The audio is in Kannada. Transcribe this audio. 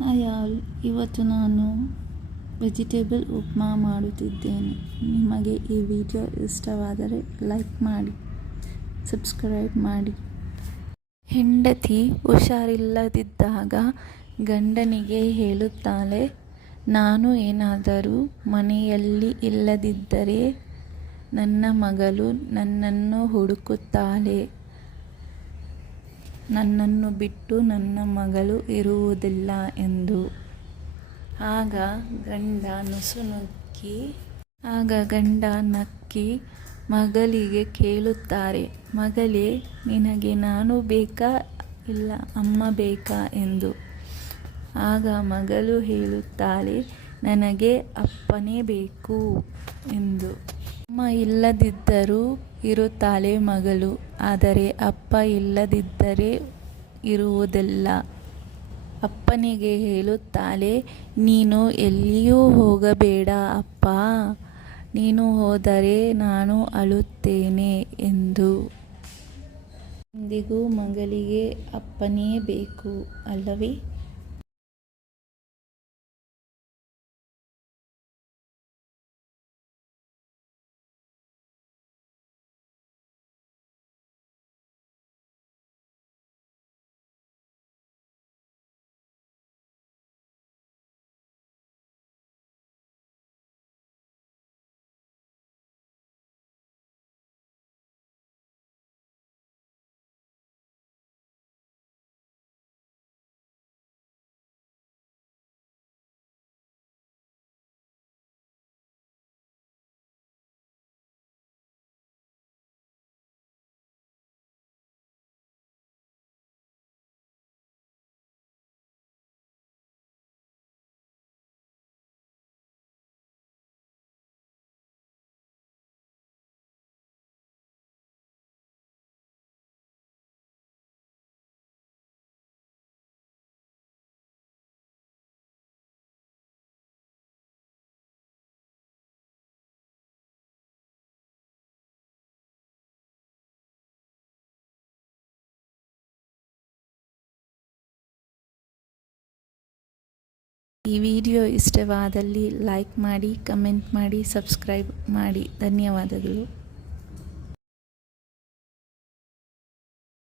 ಹಾಯ್ ಆಲ್, ಇವತ್ತು ನಾನು ವೆಜಿಟೇಬಲ್ ಉಪ್ಮಾ ಮಾಡುತ್ತಿದ್ದೇನೆ. ನಿಮಗೆ ಈ ವಿಡಿಯೋ ಇಷ್ಟವಾದರೆ ಲೈಕ್ ಮಾಡಿ, ಸಬ್ಸ್ಕ್ರೈಬ್ ಮಾಡಿ. ಹೆಂಡತಿ ಹುಷಾರಿಲ್ಲದಿದ್ದಾಗ ಗಂಡನಿಗೆ ಹೇಳುತ್ತಾಳೆ, ನಾನು ಏನಾದರೂ ಮನೆಯಲ್ಲಿ ಇಲ್ಲದಿದ್ದರೆ ನನ್ನ ಮಗಳು ನನ್ನನ್ನು ಹುಡುಕುತ್ತಾಳೆ. ನನ್ನನ್ನು ಬಿಟ್ಟು ನನ್ನ ಮಗಳು ಇರುವುದಿಲ್ಲ ಎಂದು. ಆಗ ಗಂಡ ನಕ್ಕಿ ಮಗಳಿಗೆ ಕೇಳುತ್ತಾರೆ, ಮಗಳೇ, ನಿನಗೆ ನಾನು ಬೇಕಾ ಇಲ್ಲ ಅಮ್ಮ ಬೇಕಾ ಎಂದು. ಆಗ ಮಗಳು ಹೇಳುತ್ತಾಳೆ, ನನಗೆ ಅಪ್ಪನೇ ಬೇಕು ಎಂದು. ಅಮ್ಮ ಇಲ್ಲದಿದ್ದರೂ ಇರುತ್ತಾಳೆ ಮಗಳು, ಆದರೆ ಅಪ್ಪ ಇಲ್ಲದಿದ್ದರೆ ಇರುವುದಿಲ್ಲ. ಅಪ್ಪನಿಗೆ ಹೇಳುತ್ತಾಳೆ, ನೀನು ಎಲ್ಲಿಯೂ ಹೋಗಬೇಡ ಅಪ್ಪ, ನೀನು ಹೋದರೆ ನಾನು ಅಳುತ್ತೇನೆ ಎಂದು. ಇಂದಿಗೂ ಮಗಳಿಗೆ ಅಪ್ಪನೇ ಬೇಕು ಅಲ್ಲವೇ? ಈ ವಿಡಿಯೋ ಇಷ್ಟವಾದಲ್ಲಿ ಲೈಕ್ ಮಾಡಿ, ಕಮೆಂಟ್ ಮಾಡಿ, ಸಬ್ಸ್ಕ್ರೈಬ್ ಮಾಡಿ. ಧನ್ಯವಾದಗಳು.